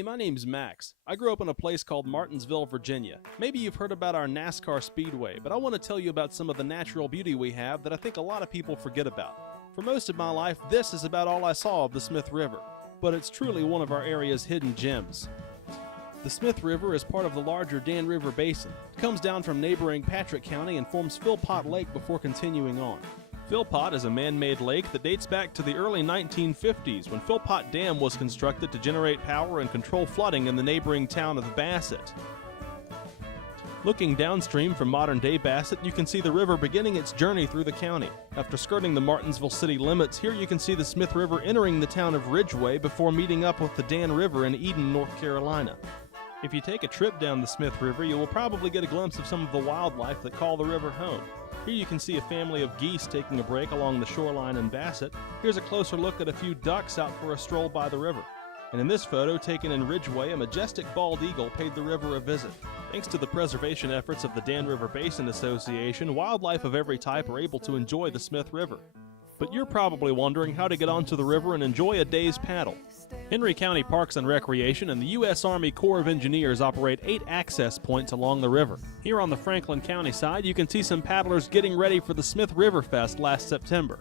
Hey, my name's Max. I grew up in a place called Martinsville, Virginia. Maybe you've heard about our NASCAR speedway, but I want to tell you about some of the natural beauty we have that I think a lot of people forget about. For most of my life, this is about all I saw of the Smith River, but it's truly one of our area's hidden gems. The Smith River is part of the larger Dan River Basin. It comes down from neighboring Patrick County and forms Philpott Lake before continuing on. Philpott is a man-made lake that dates back to the early 1950s when Philpott Dam was constructed to generate power and control flooding in the neighboring town of Bassett. Looking downstream from modern-day Bassett, you can see the river beginning its journey through the county. After skirting the Martinsville city limits, here you can see the Smith River entering the town of Ridgeway before meeting up with the Dan River in Eden, North Carolina. If you take a trip down the Smith River, you will probably get a glimpse of some of the wildlife that call the river home. Here you can see a family of geese taking a break along the shoreline in Bassett. Here's a closer look at a few ducks out for a stroll by the river. And in this photo, taken in Ridgeway, a majestic bald eagle paid the river a visit. Thanks to the preservation efforts of the Dan River Basin Association, wildlife of every type are able to enjoy the Smith River. But you're probably wondering how to get onto the river and enjoy a day's paddle. Henry County Parks and Recreation and the U.S. Army Corps of Engineers operate 8 access points along the river. Here on the Franklin County side, you can see some paddlers getting ready for the Smith River Fest last September.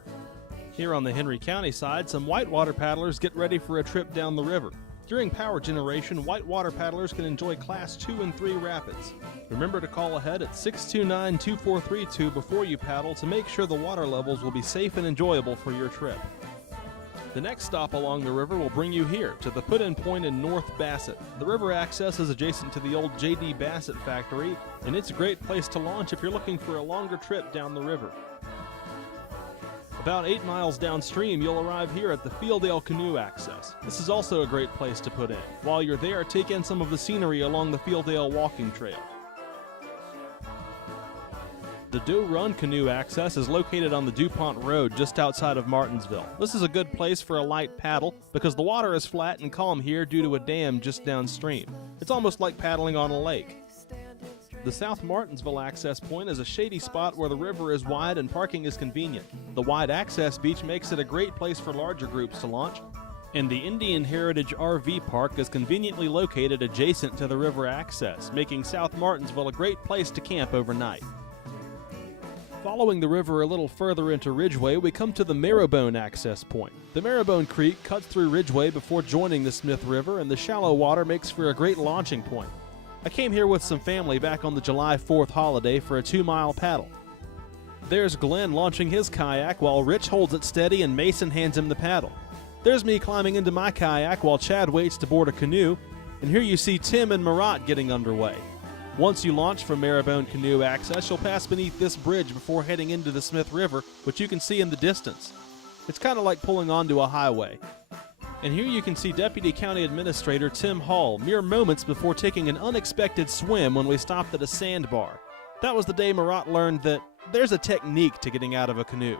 Here on the Henry County side, some whitewater paddlers get ready for a trip down the river. During power generation, whitewater paddlers can enjoy Class 2 and 3 rapids. Remember to call ahead at 629-2432 before you paddle to make sure the water levels will be safe and enjoyable for your trip. The next stop along the river will bring you here to the put-in point in North Bassett. The river access is adjacent to the old J.D. Bassett factory, and it's a great place to launch if you're looking for a longer trip down the river. About 8 miles downstream, you'll arrive here at the Fieldale Canoe Access. This is also a great place to put in. While you're there, take in some of the scenery along the Fieldale Walking Trail. The Doe Run Canoe Access is located on the DuPont Road just outside of Martinsville. This is a good place for a light paddle because the water is flat and calm here due to a dam just downstream. It's almost like paddling on a lake. The South Martinsville Access Point is a shady spot where the river is wide and parking is convenient. The wide access beach makes it a great place for larger groups to launch, and the Indian Heritage RV Park is conveniently located adjacent to the river access, making South Martinsville a great place to camp overnight. Following the river a little further into Ridgeway, we come to the Marrowbone Access Point. The Marrowbone Creek cuts through Ridgeway before joining the Smith River, and the shallow water makes for a great launching point. I came here with some family back on the July 4th holiday for a 2-mile paddle. There's Glenn launching his kayak while Rich holds it steady and Mason hands him the paddle. There's me climbing into my kayak while Chad waits to board a canoe, and here you see Tim and Marat getting underway. Once you launch from Marrowbone Canoe Access, you'll pass beneath this bridge before heading into the Smith River, which you can see in the distance. It's kind of like pulling onto a highway. And here you can see Deputy County Administrator Tim Hall mere moments before taking an unexpected swim when we stopped at a sandbar. That was the day Marat learned that there's a technique to getting out of a canoe.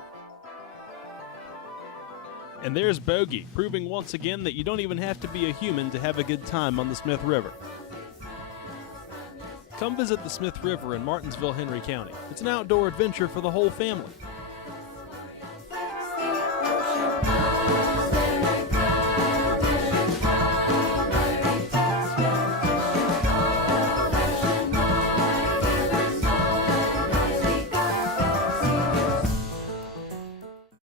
And there's Bogey, proving once again that you don't even have to be a human to have a good time on the Smith River. Come visit the Smith River in Martinsville, Henry County. It's an outdoor adventure for the whole family.